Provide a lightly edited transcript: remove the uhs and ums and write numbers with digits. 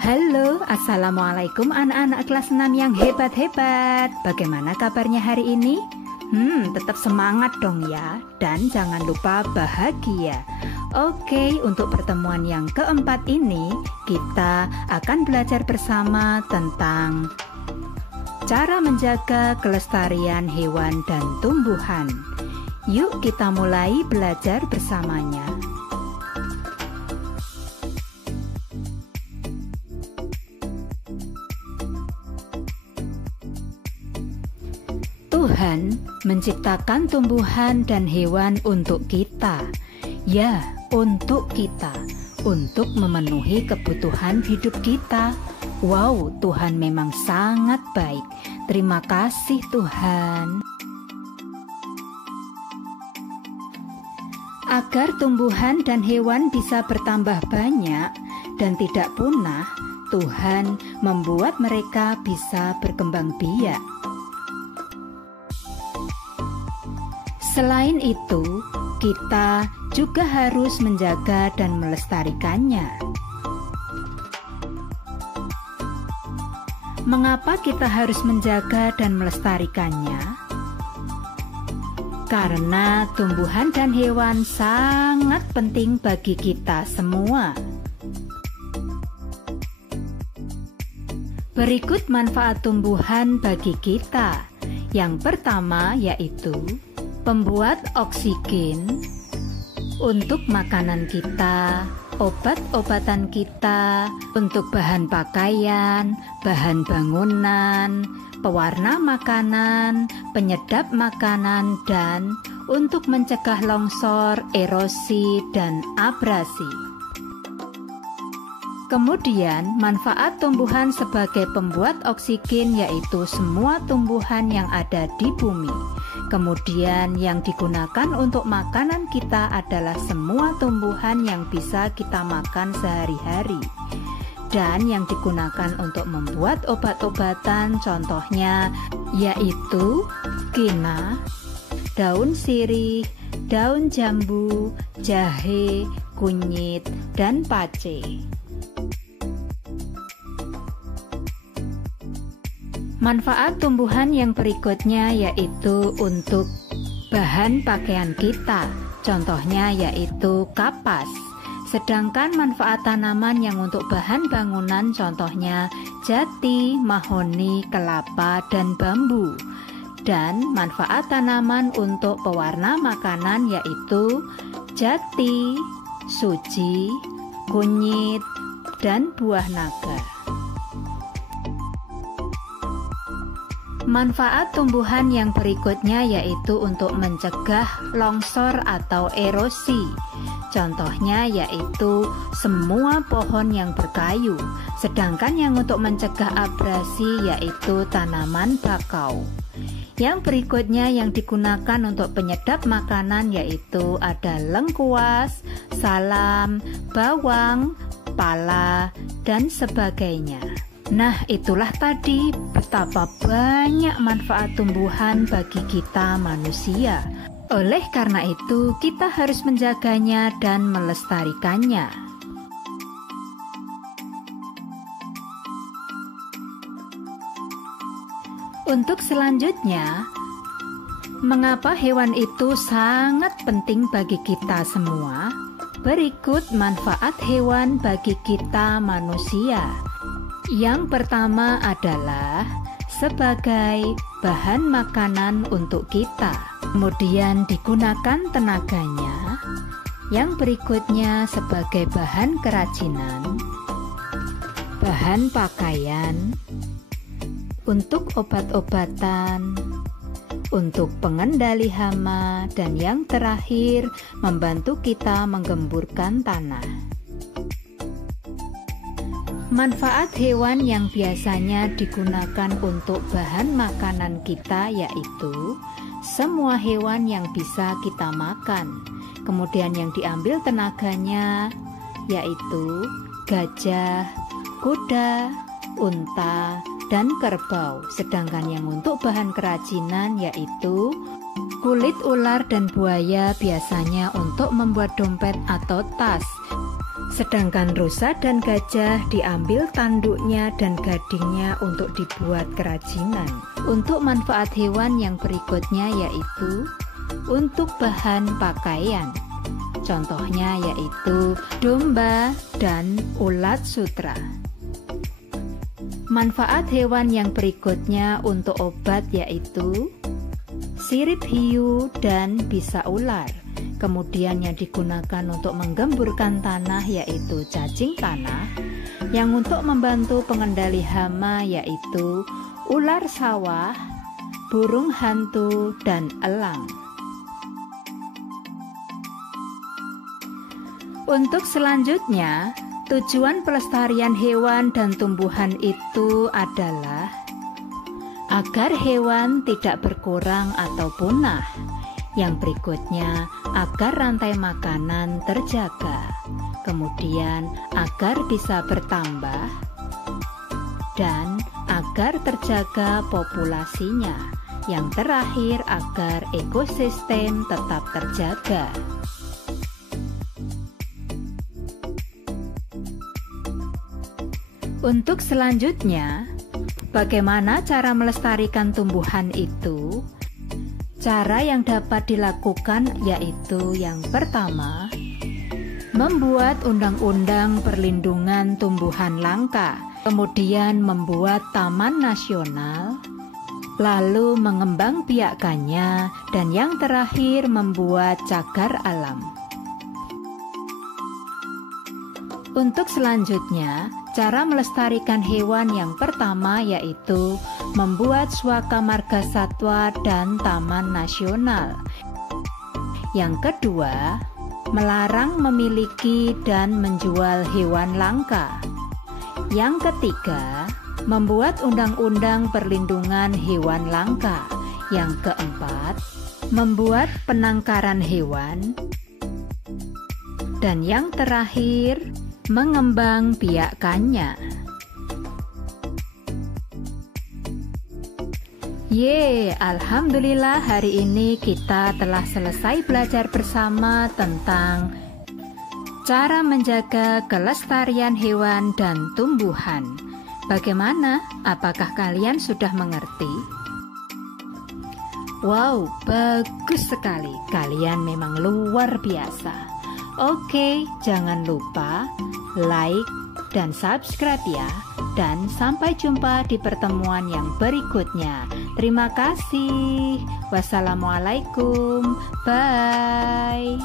Halo, Assalamualaikum anak-anak kelas 6 yang hebat-hebat. Bagaimana kabarnya hari ini? Tetap semangat dong ya. Dan jangan lupa bahagia. Oke, untuk pertemuan yang keempat ini, kita akan belajar bersama tentang cara menjaga kelestarian hewan dan tumbuhan. Yuk kita mulai belajar bersamanya. Tuhan menciptakan tumbuhan dan hewan untuk kita. Ya, untuk kita, untuk memenuhi kebutuhan hidup kita. Wow, Tuhan memang sangat baik. Terima kasih Tuhan. Agar tumbuhan dan hewan bisa bertambah banyak dan tidak punah, Tuhan membuat mereka bisa berkembang biak. Selain itu, kita juga harus menjaga dan melestarikannya. Mengapa kita harus menjaga dan melestarikannya? Karena tumbuhan dan hewan sangat penting bagi kita semua. Berikut manfaat tumbuhan bagi kita. Yang pertama yaitu pembuat oksigen untuk makanan kita, obat-obatan kita, untuk bahan pakaian, bahan bangunan, pewarna makanan, penyedap makanan, dan untuk mencegah longsor, erosi, dan abrasi. Kemudian, manfaat tumbuhan sebagai pembuat oksigen yaitu semua tumbuhan yang ada di bumi. Kemudian yang digunakan untuk makanan kita adalah semua tumbuhan yang bisa kita makan sehari-hari. Dan yang digunakan untuk membuat obat-obatan contohnya yaitu kina, daun sirih, daun jambu, jahe, kunyit, dan pace. Manfaat tumbuhan yang berikutnya yaitu untuk bahan pakaian kita, contohnya yaitu kapas. Sedangkan manfaat tanaman yang untuk bahan bangunan contohnya jati, mahoni, kelapa, dan bambu. Dan manfaat tanaman untuk pewarna makanan yaitu jati, suji, kunyit, dan buah naga. Manfaat tumbuhan yang berikutnya yaitu untuk mencegah longsor atau erosi. Contohnya yaitu semua pohon yang berkayu. Sedangkan yang untuk mencegah abrasi yaitu tanaman bakau. Yang berikutnya yang digunakan untuk penyedap makanan yaitu ada lengkuas, salam, bawang, pala, dan sebagainya. Nah, itulah tadi betapa banyak manfaat tumbuhan bagi kita manusia. Oleh karena itu, kita harus menjaganya dan melestarikannya. Untuk selanjutnya, mengapa hewan itu sangat penting bagi kita semua? Berikut manfaat hewan bagi kita manusia. Yang pertama adalah sebagai bahan makanan untuk kita, kemudian digunakan tenaganya. Yang berikutnya sebagai bahan kerajinan, bahan pakaian, untuk obat-obatan, untuk pengendali hama, dan yang terakhir membantu kita menggemburkan tanah. Manfaat hewan yang biasanya digunakan untuk bahan makanan kita yaitu semua hewan yang bisa kita makan. Kemudian yang diambil tenaganya yaitu gajah, kuda, unta, dan kerbau. Sedangkan yang untuk bahan kerajinan yaitu Kulit ular dan buaya biasanya untuk membuat dompet atau tas. Sedangkan rusa dan gajah diambil tanduknya dan gadingnya untuk dibuat kerajinan. Untuk manfaat hewan yang berikutnya yaitu untuk bahan pakaian. Contohnya yaitu domba dan ulat sutra. Manfaat hewan yang berikutnya untuk obat yaitu sirip hiu dan bisa ular. Kemudian yang digunakan untuk menggemburkan tanah yaitu cacing tanah. Yang untuk membantu pengendali hama yaitu ular sawah, burung hantu, dan elang. Untuk selanjutnya, tujuan pelestarian hewan dan tumbuhan itu adalah agar hewan tidak berkurang atau punah. Yang berikutnya, agar rantai makanan terjaga. Kemudian, agar bisa bertambah. Dan agar terjaga populasinya. Yang terakhir, agar ekosistem tetap terjaga. Untuk selanjutnya, bagaimana cara melestarikan tumbuhan itu? Cara yang dapat dilakukan yaitu yang pertama, membuat undang-undang perlindungan tumbuhan langka, kemudian membuat taman nasional, lalu mengembangbiakannya, dan yang terakhir membuat cagar alam. Untuk selanjutnya, cara melestarikan hewan yang pertama yaitu membuat swaka marga satwa dan taman nasional. Yang kedua, melarang memiliki dan menjual hewan langka. Yang ketiga, membuat undang-undang perlindungan hewan langka. Yang keempat, membuat penangkaran hewan. Dan yang terakhir, mengembangbiakannya. Alhamdulillah hari ini kita telah selesai belajar bersama tentang cara menjaga kelestarian hewan dan tumbuhan. Bagaimana? Apakah kalian sudah mengerti? Wow, bagus sekali. Kalian memang luar biasa. Oke, jangan lupa like dan subscribe ya. Dan sampai jumpa di pertemuan yang berikutnya. Terima kasih. Wassalamualaikum. Bye.